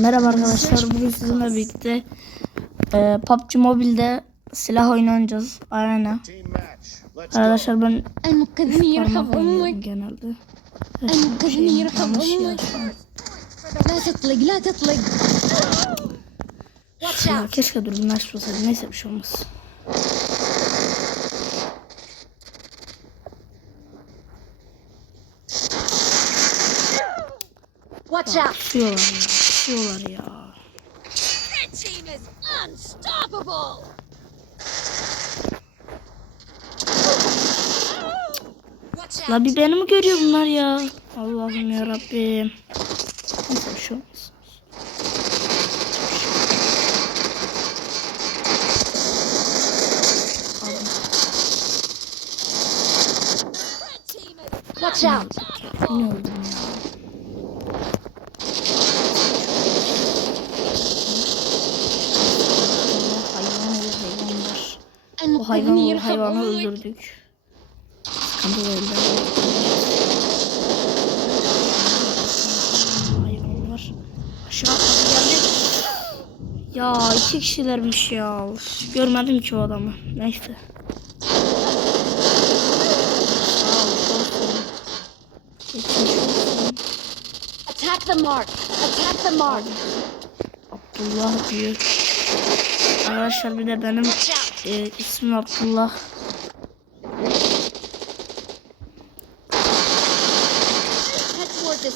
Merhaba arkadaşlar. Bugün sizinle birlikte e, PUBG Mobile'de silah oyunu oynayacağız. Arena. Arkadaşlar ben Kadını yırham ummak genelde. Kadını yırham ummak La tatlak la tatlak Watch out. Keşke durum açmasaydı. Neyse bir şey olmaz. Watch out ya. Kusuyorlar ya. La bir beni mi görüyor bunlar ya? Allah'ım ya Rabbim. Neyse bir şey olmaz. Watch out Ne oldu ya? Hayvan olur hayvanlar. O hayvan, hani hayvanı öldürdük. Sıkıntı öldü. Hayvanlar. Aşağı geldi. Ya iki kişilermiş ya. Görmedim ki o adamı. Neyse. Attack the mark. Attack the mark. Abdullah diyor. Arkadaşlar bir de benim e, ismim Abdullah.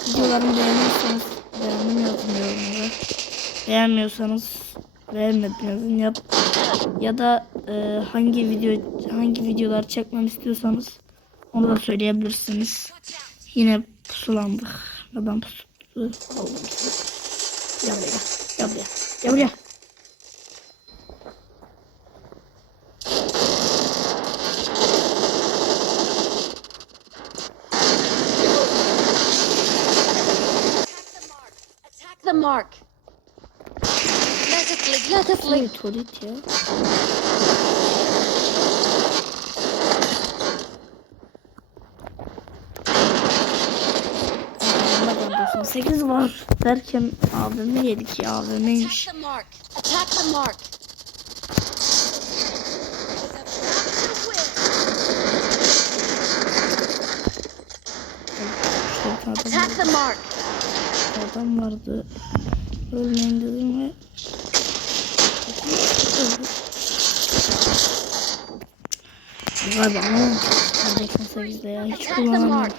Videolarımı beğeniyorsanız beğendim yazın yorumlara. Beğenmiyorsanız beğenmedim yazın ya, ya da e, hangi video hangi videolar çekmemi istiyorsanız onu da söyleyebilirsiniz. Yine pusulandık. Neden pusu? Gel buraya. Gel buraya. Gel buraya. mark. Let us click, let us click. Tuvalet ya. Bakın 8 var derken abimi yedik ya abimiymiş. Attack the mark. Attack the mark. Attack the mark adam vardı. Ölmeyin dedim ve Galiba ama 88'de ya hiç kullanamıyorum.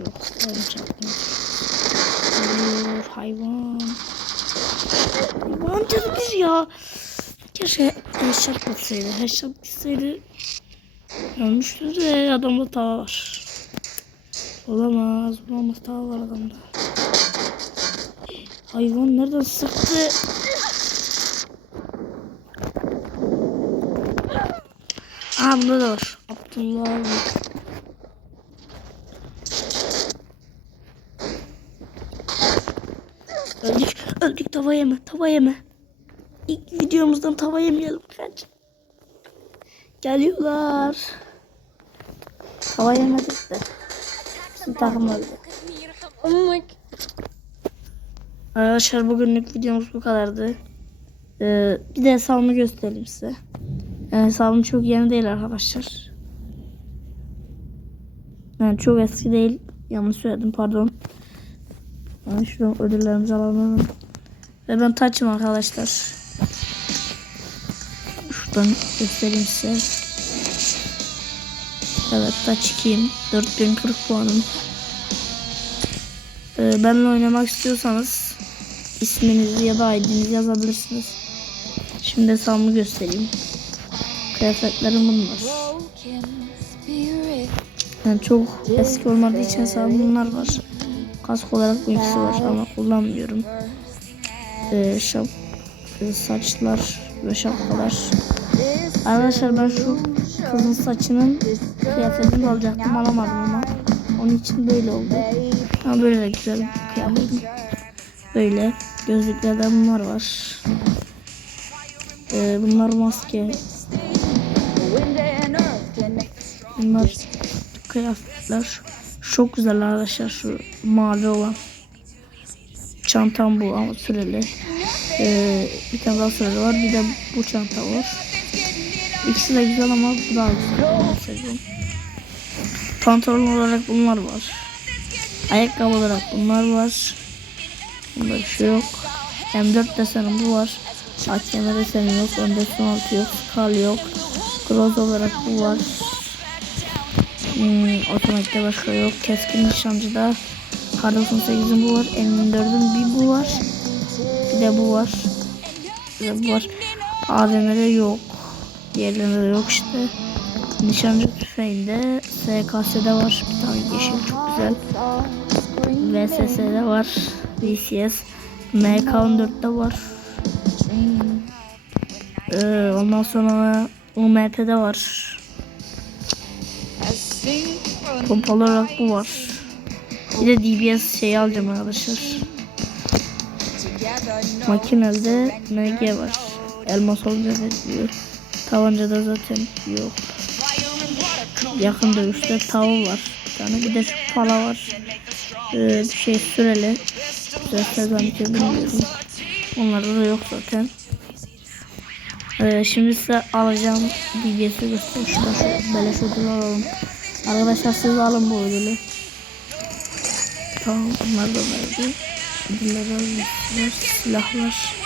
Yok ben çarptım. Hayır hayvan. Hayvan canımız ya. Keşke headshot batsaydı. Headshot gitseydi. Ölmüştü de adamda tava var. Olamaz. Olamaz tava var adamda. Hayvan nereden sıktı? Aa bunda da var. Abdullah abi. Öldük. Öldük tava yeme. Tava yeme. İlk videomuzdan tava yemeyelim. Kaç. Geliyorlar. Tava yemedik de. Dudağım öldü. Oh Arkadaşlar bugünlük videomuz bu kadardı. Ee, bir de hesabımı göstereyim size. Yani hesabım çok yeni değil arkadaşlar. Yani çok eski değil. Yanlış söyledim pardon. Yani şuradan ödüllerimizi alalım. Ve ben taçım arkadaşlar. Şuradan göstereyim size. Evet taç 2'yim. 4040 puanım. Ee, benimle oynamak istiyorsanız isminizi ya da ID'nizi yazabilirsiniz. Şimdi hesabımı göstereyim. Kıyafetlerim bunlar. Yani çok eski olmadığı için hesabım bunlar var. Kask olarak bu ikisi var ama kullanmıyorum. Ee, şap, e, saçlar ve şapkalar. Arkadaşlar ben şu kızın saçının kıyafetini alacaktım alamadım ama onun için böyle oldu. Ama böyle de güzel kıyafetim. Böyle gözlüklerden bunlar var. Ee, bunlar maske. Bunlar kıyafetler. çok güzel arkadaşlar şu mavi olan. Çantam bu ama süreli. Ee, bir tane daha süreli var. Bir de bu çanta var. İkisi de güzel ama bu daha güzel. Seviyorum. Pantolon olarak bunlar var. Ayakkabı olarak bunlar var. Bunda bir şey yok. M4 deseni bu var. AKM deseni yok. M416 yok. Skal yok. Groz olarak bu var. Hmm, otomatikte başka yok. Keskin nişancıda Kar 98'in bu var. M24'ün bir bu var. Bir de bu var. Bir de bu var. AVM'de yok. Diğerlerinde de yok işte. Nişancı tüfeğinde SKS'de var. Bir tane yeşil çok güzel. VSS'de var. VCS. MK14'de var. Ee, ondan sonra UMP'de var. Pompalı olarak bu var. Bir de DBS şeyi alacağım arkadaşlar. Makinelde MG var. Elmas olunca diyor. Tabancada zaten yok. Yakın dövüşte tavu var. Bir tane bir de şu pala var. Ee, bir şey süreli. Şey bilmiyorum. Onlarda da yok zaten. Ee, şimdi size alacağım. Şuradan şu beleş ödül alalım. Arkadaşlar siz alın bu ödülü. Tamam bunlar da verdi. Ödüller almışlar. Silahlar.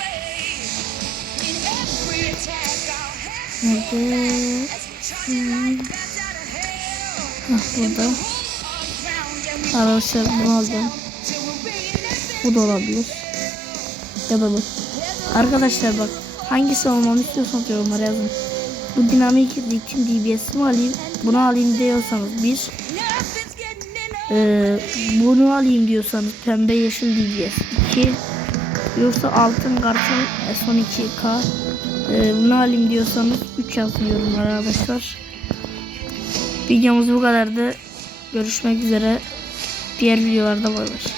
Nerede? Hmm. Hah burada. Arkadaşlar bunu alacağım. Bu da olabilir. Ya da bu. Arkadaşlar bak hangisi olmamı istiyorsanız yorumlara yazın. Bu dinamik ritim DBS'i mi alayım? Bunu alayım diyorsanız bir. Ee, bunu alayım diyorsanız pembe yeşil DBS 2. Yoksa altın kartın S12K. Ee, bunu alayım diyorsanız 3 yazın yorumlara arkadaşlar. Videomuz bu kadardı. Görüşmek üzere. Diğer videolarda bay bay.